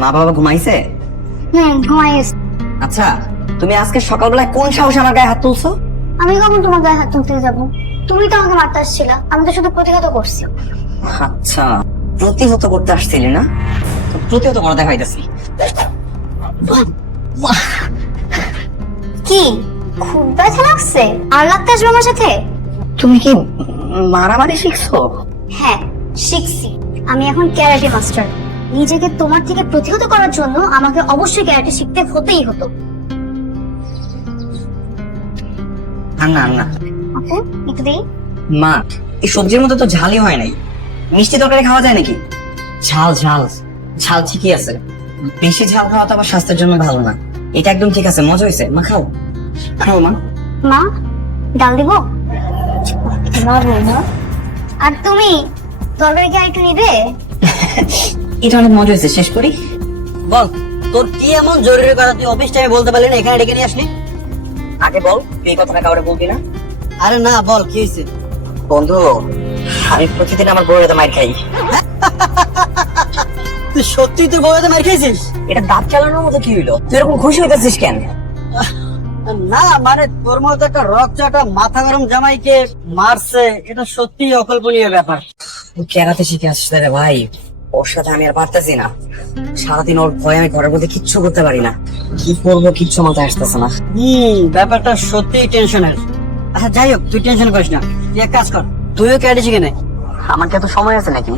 মা বাবা ঘুমাইছে? ঘুমাইছে। আচ্ছা, তুমি আজকে সকালবেলায় কোন সাহসে আমার গায়ে হাত তুলছো? আমি কখন তোমার গায়ে হাত তুলতে যাবো? তুমি তো আমাকে মারতে আসছিলা, আমি তো শুধু প্রতিহত করছি। আচ্ছা, প্রতিহত করতে আসছিলি না? তো প্রতিহত করা দেখাইতেছি। কি খুব ব্যথা লাগছে? আর লাগতে আসবে আমার সাথে? তুমি কি মারামারি শিখছো? হ্যাঁ, শিখছি। আমি এখন ক্যারাটে মাস্টার। নিজেকে তোমার থেকে প্রতিহত করার জন্য আমাকে অবশ্যই ক্যারাটে শিখতে হতেই হতো। না না, আপু একটু দিই। মা এই সবজির মধ্যে তো ঝালই হয় নাই। মিষ্টি তরকারি খাওয়া যায় নাকি? ঝাল ঝাল ঝাল ঠিকই আছে, বেশি ঝাল খাওয়া তো আবার স্বাস্থ্যের জন্য ভালো না। এটা একদম ঠিক আছে, মজা হয়েছে। মা খাও, খাও মা। মা ডাল দিব? না বৌমা। আর তুমি তরকারি কি একটু নিবে? এটা অনেক মজা হয়েছে, শেষ করি। বল, তোর কি এমন জরুরি কথা তুই অফিস টাইমে বলতে পারলি না, এখানে ডেকে নিয়ে আসলি? আগে বল, তুই এই কথাটা কাউরে বলবি না। আরে না, বল কি হয়েছে? বন্ধু, আমি প্রতিদিন আমার বউয়ের মার খাই। তুই সত্যি তুই বউয়ের মার খেয়েছিস? এটা দাঁত চালানোর মতো কি হইলো? তুই এরকম খুশি হইতেছিস কেন? না মানে তোর মতো একটা রকচাটা মাথা গরম জামাইকে মারছে, এটা সত্যি অকল্পনীয় ব্যাপার। তুই কেরাতে শিখে আসছিস রে ভাই, ওর সাথে আমি আর পারতেছি না। সারাদিন ওর ভয়ে আমি ঘরের মধ্যে কিচ্ছু করতে পারি না। কি করবো কিচ্ছু মাথায় আসতেছে না। ব্যাপারটা সত্যি টেনশনের। আচ্ছা যাই হোক, তুই টেনশন করিস না, তুই এক কাজ কর, তুইও ক্যারাটে শিখে নে। আমার কি এত সময় আছে নাকি?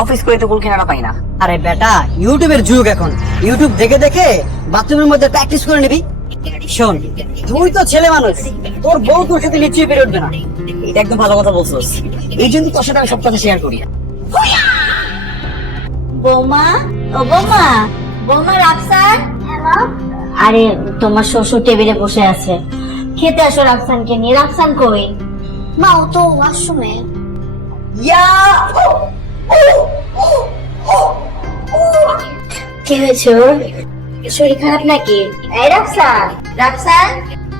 অফিস করে তো কুল কেনাটা পাই না। আরে বেটা, ইউটিউবের যুগ এখন, ইউটিউব দেখে দেখে বাথরুমের মধ্যে প্র্যাকটিস করে নিবি। শোন, তুই তো ছেলে মানুষ, তোর বউ তোর সাথে নিশ্চয়ই পেরে উঠবে না। এটা একদম ভালো কথা বলছিস, এই জন্য তোর সাথে আমি সব কথা শেয়ার করি। বৌমা, ও বৌমা, বৌমা রাফসান। আরে তোমার শ্বশুর টেবিলে বসে আছে, খেতে আসো রাফসানকে নিয়ে। রাফসান কই? মা ও তো ওয়াশরুমে। কি হয়েছে ওর? শরীর খারাপ নাকি? এই রাফসান, রাফসান,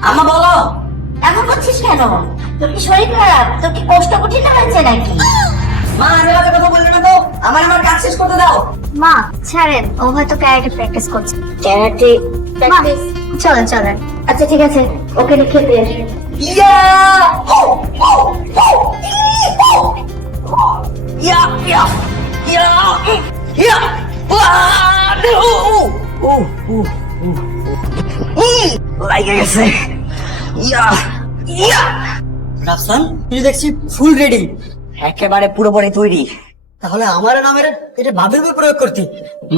আমা বলো। এমন করছিস কেন? তোর কি শরীর খারাপ? তোর কি কষ্ট কঠিন হয়েছে নাকি? মা আরে বাজে কথা বললে না তো, আমার কাজ শেষ করতে দাও। মা ছাড়েন, ও হয়তো ক্যারাটে প্র্যাকটিস করছে। ক্যারাটে মা প্র্যাকটিস? চলেন চলেন। আচ্ছা ঠিক আছে, ওকে নিয়ে খেতে আসি। ইয়া ইয়া ইয়া ইয়া ইয়া লাগে গেছে। ইয়া ইয়া রাফসান, তুই দেখছি ফুল রেডি। একেবারে পুরোপুরি তৈরি। তাহলে আমার নামের এটা ভাবের উপর প্রয়োগ করতি।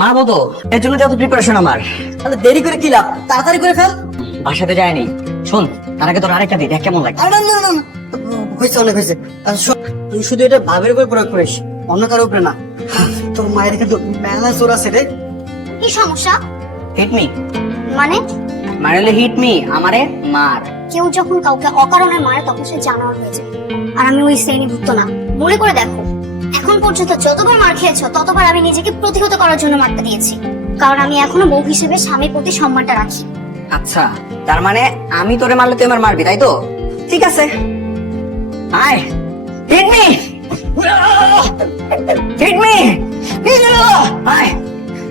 মারবো তো, এর জন্য যত প্রিপারেশন আমার। তাহলে দেরি করে কি লাভ, তাড়াতাড়ি করে ফেল। বাসাতে যায়নি। শোন, তার আগে তোর আরেকটা দিই, দেখ কেমন লাগে। আরে না না না না, হয়েছে অনেক হয়েছে। আর শোন, তুই শুধু এটা ভাবের উপর প্রয়োগ করিস, অন্য কারো উপরে না। তোর মায়ের কিন্তু মেলা জোর আছে রে। কি সমস্যা? হিট মি মানে মারলে হিট মি, আমারে মার। কেউ যখন কাউকে অকারণে মারে তখন সে জানোয়ার হয়ে যায়। আর আমি ওই শ্রেণীভুক্ত না। মনে করে দেখো, এখন পর্যন্ত যতবার মার খেয়েছো ততবার আমি নিজেকে প্রতিহত করার জন্য মারতে দিয়েছি। কারণ আমি এখনো বউ হিসেবে স্বামীর প্রতি সম্মানটা রাখি। আচ্ছা, তার মানে আমি তোরে মারলে তুই আমার মারবি, তাই তো? ঠিক আছে, আয় হিট মি হিট মি, আয়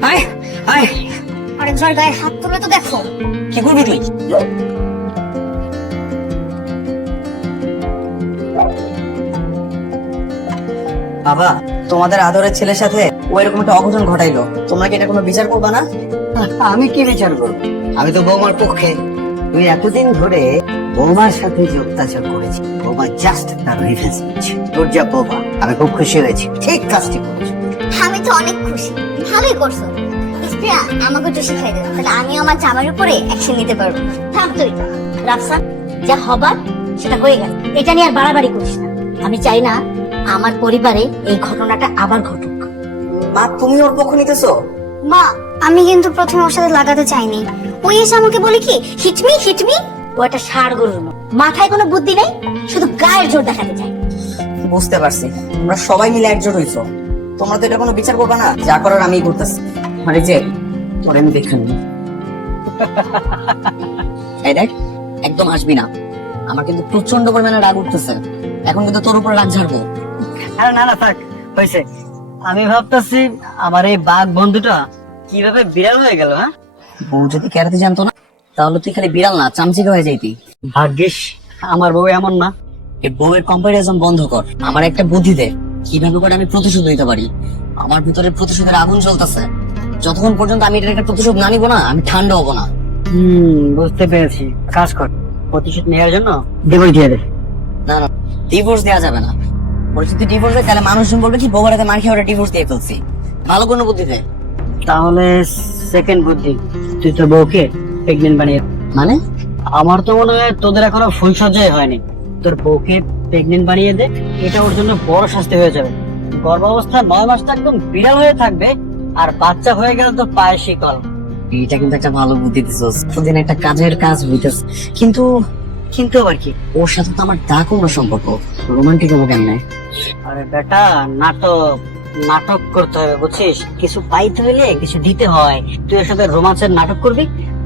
আয় আয়। আরেকবার গায়ে হাত তুলে তো দেখো। কি করবি তুই? বাবা, তোমাদের আদরের ছেলের সাথে ও এরকম একটা অঘটন ঘটাইলো, তোমরা কি এটা কোনো বিচার করবা না? আমি কি বিচার করবো? আমি তো বৌমার পক্ষে। তুই এতদিন ধরে বৌমার সাথে যে অত্যাচার করেছি, বৌমা জাস্ট তার রিভেঞ্জ নিচ্ছে। তোর যা বৌমা, আমি খুব খুশি হয়েছি, ঠিক কাজটি করেছি। আমি তো অনেক খুশি, ভালোই করছো। ইসপ্রিয়া আমাকে একটু শিখাই দেবে, তাহলে আমিও আমার জামার উপরে অ্যাকশন নিতে পারবো। থাম তুই। রাফসান, যা হবার সেটা হয়ে গেল, এটা নিয়ে আর বাড়াবাড়ি করিস না। আমি চাই না আমার পরিবারে এই ঘটনাটা আবার ঘটুক। মা, তুমি ওর পক্ষ নিতেছো? মা আমি কিন্তু প্রথমে ওর সাথে লাগাতে চাইনি। ওই এসে আমাকে বলে কি হিটমি হিটমি। ও একটা ষাঁড় গরুর মতো, মাথায় কোনো বুদ্ধি নেই, শুধু গায়ের জোর দেখাতে চায়। বুঝতে পারছি, তোমরা সবাই মিলে একজোট হইছো। তোমরা তো এটা কোনো বিচার করবা না, যা করার আমিই করতেছি। আরে যে তোর আমি দেখেন এই দেখ, একদম হাসবি না। আমার কিন্তু প্রচন্ড পরিমাণে রাগ উঠতেছে, এখন কিন্তু তোর উপর রাগ ঝাড়বো। আরে না না থাক, হয়েছে। আমি ভাবতেছি আমার এই বাঘ বন্ধুটা কিভাবে বিড়াল হয়ে গেল। হ্যাঁ, বউ যদি কেরাতে জানতো না তাহলে তুই খালি বিড়াল না চামচিকা হয়ে যাইতি। ভাগ্যিস আমার বউ এমন না। এই বউয়ের কম্পারিজন বন্ধ কর, আমার একটা বুদ্ধি দে কিভাবে করে আমি প্রতিশোধ নিতে পারি। আমার ভিতরে প্রতিশোধের আগুন জ্বলতেছে, যতক্ষণ পর্যন্ত আমি এটার একটা প্রতিশোধ না নিবো না আমি ঠান্ডা হবো না। বুঝতে পেরেছি। কাজ কর, প্রতিশোধ নেওয়ার জন্য ডিভোর্স দিয়ে দে। না না, ডিভোর্স দেওয়া যাবে না। ওর যদি ডিভোর্স দেয় তাহলে মানুষজন বলবে কি বউয়ের হাতে মার খেয়ে ওরা ডিভোর্স দিয়ে ফেলছি। ভালো কোনো বুদ্ধি দে। তাহলে সেকেন্ড বুদ্ধি, তুই তোর বউকে প্রেগনেন্ট বানিয়ে দে। মানে আমার তো মনে হয় তোদের এখনো ফুল সজ্জাই হয়নি। তোর বউকে প্রেগনেন্ট বানিয়ে দে, এটা ওর জন্য বড় শাস্তি হয়ে যাবে। গর্ভাবস্থায় 9 মাস তো একদম বিড়াল হয়ে থাকবে, আর বাচ্চা হয়ে গেলে তো পায়ে শিকল। এটা কিন্তু একটা ভালো বুদ্ধি দিছিস, প্রতিদিন একটা কাজের কাজ হইতেছে। কিন্তু কিন্তু আবার কি? ওর সাথে তো আমার দা কোনো সম্পর্ক, রোমান্টিক হবো কেমনে? আরে বেটা, নাটক নাটক করতে হবে, বুঝছিস? কিছু পাইতে হইলে কিছু দিতে হয়। তুই এর সাথে রোমান্সের নাটক করবি,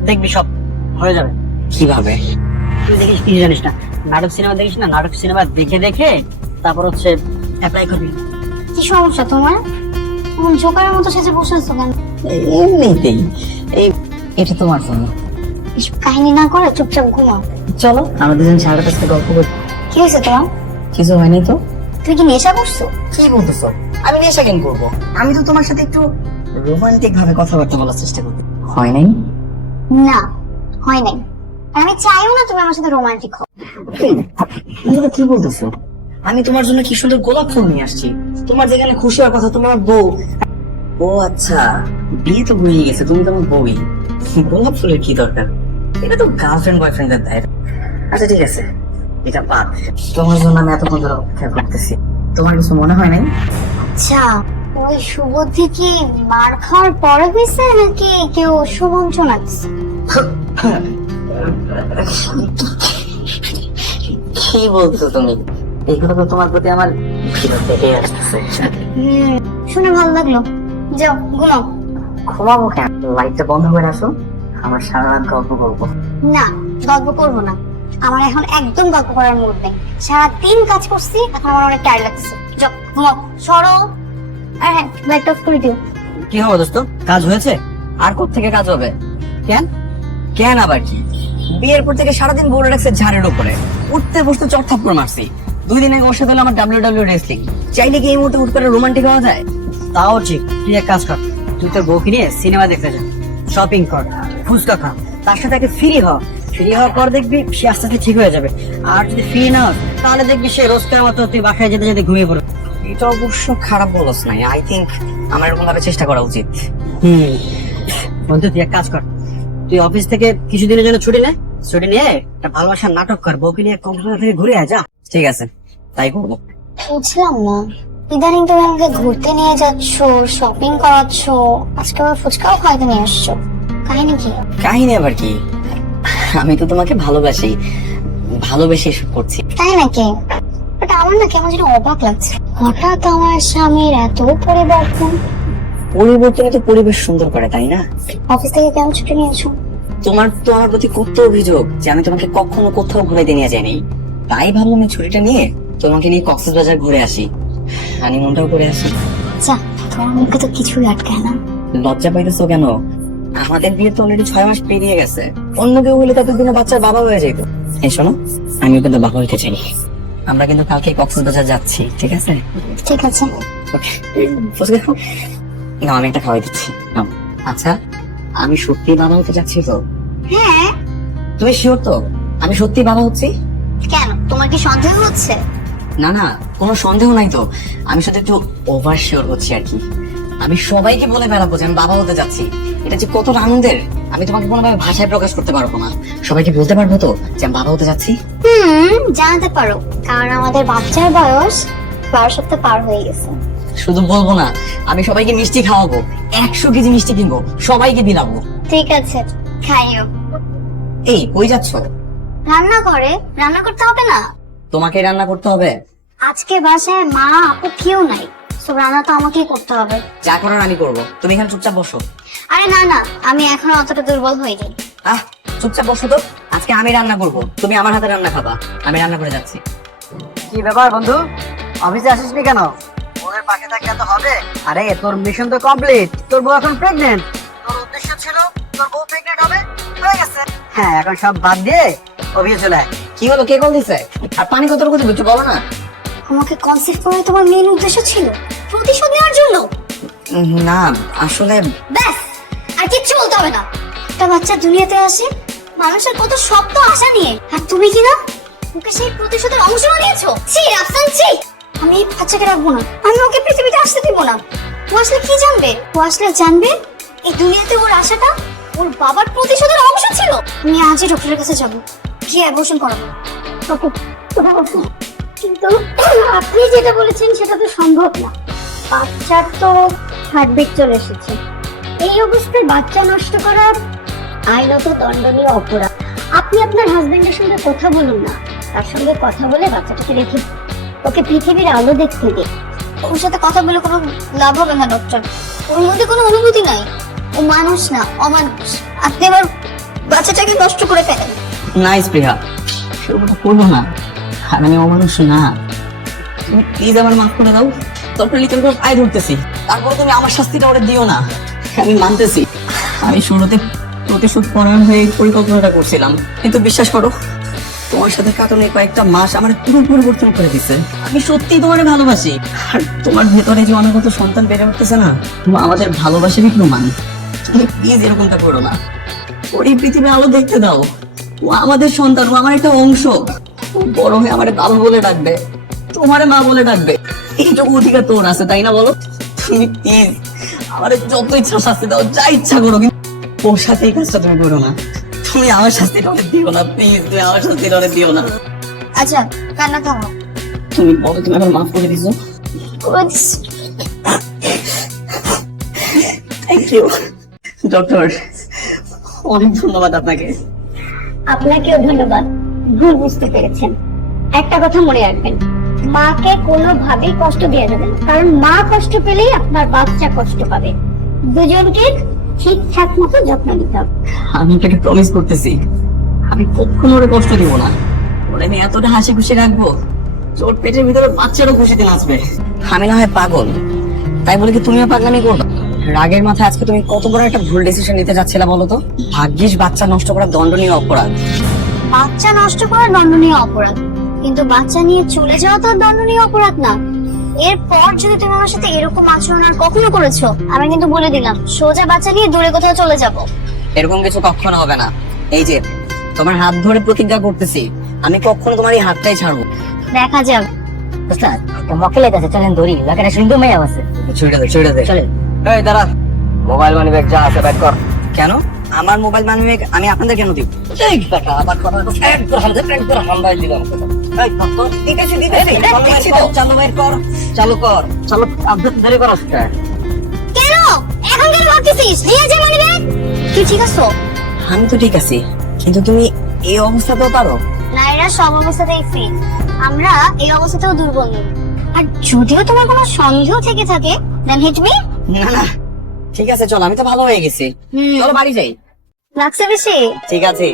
দেখবি সব হয়ে যাবে। কিভাবে? তুই দেখিস, কিছু জানিস না, নাটক সিনেমা দেখিস না? নাটক সিনেমা দেখে দেখে তারপর হচ্ছে অ্যাপ্লাই করবি। কি সমস্যা তোমার? তুমি জোকারের মতো সেজে বসে আছো কেন? এমনিতেই এই এটা তোমার জন্য। এসব কাহিনী না করে চুপচাপ ঘুমাও। চলো আমরা দুজন সারাটা আজকে গল্প করি। কি হয়েছে তোমার? কিছু হয়নি তো। তুমি কি নেশা করছো? কি বলতেছো? আমি নেশা কেন করবো? আমি তো তোমার সাথে একটু রোমান্টিক ভাবে কথাবার্তা বলার চেষ্টা করতে। হয় নাই? না, হয় নাই। আর আমি চাইও না তুমি আমার সাথে রোমান্টিক হও। তুমি কি বলতেছো? আমি তোমার জন্য কি সুন্দর গোলাপ ফুল নিয়ে আসছি। তোমার যেখানে খুশি হওয়ার কথা, তোমার বউ। ও আচ্ছা, বিয়ে তো হয়ে গেছে, তুমি তো আমার বউই। গোলাপ ফুলের কি দরকার? এটা তো গার্লফ্রেন্ড বয়ফ্রেন্ডের দায়। আচ্ছা ঠিক আছে, এটা বাদ। তোমার জন্য আমি এতক্ষণ ধরে অপেক্ষা করতেছি, তোমার কিছু মনে হয় নাই? আচ্ছা, ওই সুবুদ্ধি কি মার খাওয়ার পরে হয়েছে নাকি কেউ সুবঞ্চনা দিছে? কি বলছো তুমি? এগুলো তো তোমার প্রতি আমার ভিতর থেকে আসতেছে। শুনে ভালো লাগলো। যাও ঘুমাও। ঘুমাবো কেন? লাইটটা বন্ধ করে আসো, আমার সারা রাত গল্প করবো। না, গল্প করবো না। আমার এখন একদম গল্প করার মুড নেই। সারাদিন কাজ করছি, এখন আমার অনেক টায়ার্ড লাগছে। যাও ঘুমাও। সরো। আর হ্যাঁ, লাইট অফ করে দিও। কি হবে দোস্ত? কাজ হয়েছে? আর কোত্থেকে কাজ হবে? কেন কেন আবার কি? বিয়ের পর থেকে সারাদিন বলে রাখছে ঝাড়ের উপরে, উঠতে বসতে চট থাপ্পড় মারছি। 2 দিন আগে ওর সাথে হলো আমার WWE রেসলিং। চাইলে কি এই মুহূর্তে হুট করে রোমান্টিক হওয়া যায়? তাও ঠিক। তুই এক কাজ কর, তুই তোর বউকে নিয়ে সিনেমা দেখতে যা, শপিং কর, ফুচকা খা, তার সাথে আগে ফ্রি হ। ফ্রি হওয়ার পর দেখবি সে আস্তে আস্তে ঠিক হয়ে যাবে। আর যদি ফ্রি না হয় তাহলে দেখবি সে রোজকার মতো তুই বাসায় যেতে যেতে ঘুমিয়ে পড়বে। এটা অবশ্য খারাপ বলছ নাই। আই থিংক আমার এরকম ভাবে চেষ্টা করা উচিত। বন্ধু, তুই এক কাজ কর, তুই অফিস থেকে কিছুদিনের জন্য ছুটি নে। ছুটি নিয়ে একটা ভালোবাসার নাটক কর, বউকে নিয়ে কক্সবাজার থেকে ঘুরে আয় যা। ঠিক আছে, তাই করবো। বুঝলাম না, ইদানিং তুমি আমাকে ঘুরতে নিয়ে যাচ্ছ, শপিং করাচ্ছ, আজকে আবার ফুচকাও খাইতে নিয়ে আসছো। কাহিনী কি? কাহিনী আবার কি? আমি তো তোমাকে ভালোবাসি, ভালোবেসে এসব করছি। তাই নাকি? বাট আমার না কেমন যেন অবাক লাগছে, হঠাৎ আমার স্বামীর এত পরিবর্তন। পরিবর্তনে তো পরিবেশ সুন্দর করে, তাই না? অফিস থেকে কেমন ছুটি নিয়েছো? তোমার তো আমার প্রতি কত অভিযোগ যে আমি তোমাকে কখনো কোথাও ঘুরাইতে নিয়ে যাইনি। তাই ভাবলাম এই ছুটিটা নিয়ে তোমাকে নিয়ে কক্সবাজার ঘুরে আসি, হানিমুনটাও করে আসি। যা, তোমার মুখে তো কিছুই আটকায় না। লজ্জা পাইতেছো কেন? আমাদের বিয়ে তো অলরেডি 6 মাস পেরিয়ে গেছে। অন্য কেউ হলে তাদের দিনে বাচ্চার বাবা হয়ে যেত। এই শোনো, আমিও কিন্তু বাবা হইতে চাই। আমরা কিন্তু কালকে কক্সবাজার যাচ্ছি, ঠিক আছে? ঠিক আছে। ওকে, ফুচকা খাও? না, আমি একটা খাওয়াই দিচ্ছি। নাও। আচ্ছা, আমি সত্যি বাবা হতে যাচ্ছি তো? হ্যাঁ। তুমি শিওর তো আমি সত্যি বাবা হচ্ছি? কেন, তোমার কি সন্দেহ হচ্ছে? না না, কোনো সন্দেহ নাই তো। আমি শুধু একটু ওভার শিওর হচ্ছি আর কি। আমি সবাইকে বলে বেড়াবো যে আমি বাবা হতে যাচ্ছি। এটা যে কত আনন্দের আমি তোমাকে কোনোভাবে ভাষায় প্রকাশ করতে পারবো না। সবাইকে বলতে পারবো তো যে আমি বাবা হতে যাচ্ছি? জানাতে পারো, কারণ আমাদের বাচ্চার বয়স 12 সপ্তাহ পার হয়ে গেছে। শুধু বলবো না, আমি সবাইকে মিষ্টি খাওয়াবো, 100 কেজি মিষ্টি কিনবো, সবাইকে বিলাবো। ঠিক আছে, খাইও। এই কই যাচ্ছ? রান্না করে, রান্না করতে হবে না? তোমাকে রান্না করতে হবে? আজকে বাসায় মা আপু কেউ নাই, সব রান্না তো আমাকেই করতে হবে। যা করার আমি করবো, তুমি এখানে চুপচাপ বসো। আরে না না, আমি এখনো অতটা দুর্বল হইনি। চুপচাপ বসো তো। আজকে আমি রান্না করবো, তুমি আমার হাতে রান্না খাবা। আমি রান্না করে যাচ্ছি। কি ব্যাপার বন্ধু, অফিসে আসিসনি কেন? বউয়ের পাশে থাকলে তো হবে? আরে তোর মিশন তো কমপ্লিট, তোর বউ এখন প্রেগনেন্ট। তোর উদ্দেশ্য ছিল তোর বউ প্রেগনেন্ট হবে, হয়ে গেছে। হ্যাঁ, এখন সব বাদ দিয়ে অভিযোগ চলে আয়। কি হলো, কে কল দিছে? আর পানি কতটুকু দিবে একটু বলো না। আমাকে কনসেপ্ট করা তোমার মেন উদ্দেশ্য ছিল প্রতিশোধ নেওয়ার জন্য। না আসলে ব্যাস, আর কিচ্ছু বলতে হবে না। একটা বাচ্চা দুনিয়াতে আসে মানুষের কত স্বপ্ন আশা নিয়ে, আর তুমি কি না ওকে সেই প্রতিশোধের অংশ বানিয়েছো? ছি রাফসান, ছি। আমি এই বাচ্চাকে রাখবো না, আমি ওকে পৃথিবীতে আসতে দিব না। ও আসলে কি জানবে? ও আসলে জানবে এই দুনিয়াতে ওর আশাটা ওর বাবার প্রতিশোধের অংশ ছিল। আমি আজই ডক্টরের কাছে যাবো, গিয়ে অ্যাবর্শন করাবো। ওকে, কিন্তু আপনি যেটা বলেছেন সেটা তো সম্ভব না। বাচ্চার তো হার্টবিট চলে এসেছে, এই অবস্থায় বাচ্চা নষ্ট করা আইনত দণ্ডনীয় অপরাধ। আপনি আপনার হাজবেন্ডের সঙ্গে কথা বলুন না, তার সঙ্গে কথা বলে বাচ্চাটাকে রেখে ওকে পৃথিবীর আলো দেখতে দিন। ওর সাথে কথা বলে কোনো লাভ হবে না ডক্টর, ওর মধ্যে কোনো অনুভূতি নাই, ও মানুষ না, অমানুষ। আপনি আবার বাচ্চাটাকে নষ্ট করে ফেলেন। নাইস প্রিয়া, সেরকমটা করবো না। আর আমি অমানুষ না, তুমি প্লিজ আমার মাফ করে দাও। তারপরে লিখে আয় ধরতেছি, তারপর তুমি আমার শাস্তিটা ওরে দিও না। আমি মানতেছি আমি শুরুতে প্রতিশোধ পরায়ণ হয়ে এই পরিকল্পনাটা করছিলাম, কিন্তু বিশ্বাস করো তোমার সাথে কাটানো এই কয়েকটা মাস আমার পুরো পরিবর্তন করে দিছে। আমি সত্যি তোমার ভালোবাসি, আর তোমার ভেতরে যে অনাগত সন্তান বেড়ে উঠতেছে না, আমাদের ভালোবাসারই প্রমাণ। তুমি প্লিজ এরকমটা করো না, ওর এই পৃথিবীর আলো দেখতে দাও। ও আমাদের সন্তান, ও আমার একটা অংশ। ও বড় হয়ে আমার বাবা বলে ডাকবে, তোমারে মা বলে ডাকবে। এইটুকু অধিকার তোর আছে, তাই না বলো? তুমি প্লিজ আমার যত ইচ্ছা শাস্তি দাও, যা ইচ্ছা করো, কিন্তু ওর সাথে এই কাজটা তুমি করো না। তুমি আমার শাস্তিটা অনেক দিও না, প্লিজ তুমি আমার শাস্তিটা অনেক দিও না। আচ্ছা, কান্না থামাও। তুমি বলো, তুমি আমার মাফ করে দিছো? থ্যাংক ইউ ডক্টর, অনেক ধন্যবাদ আপনাকে। আপনাকেও ধন্যবাদ, ভুল বুঝতে পেরেছেন। একটা কথা মনে রাখবেন, মাকে কোনোভাবেই কষ্ট দেওয়া যাবে না, কারণ মা কষ্ট পেলেই আপনার বাচ্চা কষ্ট পাবে। দুজনকে ঠিকঠাক মতো যত্ন নিতে হবে। আমি আপনাকে প্রমিস করতেছি, আমি কখনো ওরে কষ্ট দিব না। ওরে আমি এতটা হাসি খুশি রাখবো, ওর পেটের ভিতরে বাচ্চারও খুশিতে নাচবে। আমি না হয় পাগল, তাই বলে কি তুমিও পাগলামি করবে? রাগের মাথায় আজকে তুমি কত বড় একটা ভুল ডিসিশন নিতে যাচ্ছিলে বলো তো? ভাগ্যিস বাচ্চা নষ্ট করা দণ্ডনীয় অপরাধ। বাচ্চা নষ্ট করা দণ্ডনীয় অপরাধ, কিন্তু বাচ্চা নিয়ে চলে যাওয়া তো দণ্ডনীয় অপরাধ না। এরপর যদি তুমি আমার সাথে এরকম আচরণ আর কখনো করেছো, আমি কিন্তু বলে দিলাম সোজা বাচ্চা নিয়ে দূরে কোথাও চলে যাব। এরকম কিছু কখনো হবে না। এই যে তোমার হাত ধরে প্রতিজ্ঞা করতেছি, আমি কখনো তোমার এই হাতটাই ছাড়বো। দেখা যাক। স্যার, মক্কেলে আছে, চলেন দড়ি, লোকেরা সুন্দর মেয়ে আছে। ছেড়ে দে, ছেড়ে দে। চলেন। এই দাঁড়া, মোবাইল মানি ব্যাগ যা আছে ব্যাগ কর। কেন আমার মোবাইল মানি আমি আপনাদের কেন দিব? এই বেটা, আবার কথা একবার হামদাই দিলাম। এই তো দিতেছি, দিতেছি। চালু বের কর, চালু কর, চালু। আপডেট দেরি করছ কেন? কেন এখন কেন ভাবতেছিস? নিয়ে যা মানি ব্যাগ। তুই ঠিক আছো? আমি তো ঠিক আছি, কিন্তু তুমি এই অবস্থাতেও পারো? না, এরা সব অবস্থাতেই ফেল, আমরা এই অবস্থাতেও দুর্বল নই। আর যদিও তোমার কোনো সন্দেহ থেকে থাকে, দেন হিট মি। না না ঠিক আছে, চলো, আমি তো ভালো হয়ে গেছি। চলো বাড়ি যাই। লাগছে বেশি? ঠিক আছে।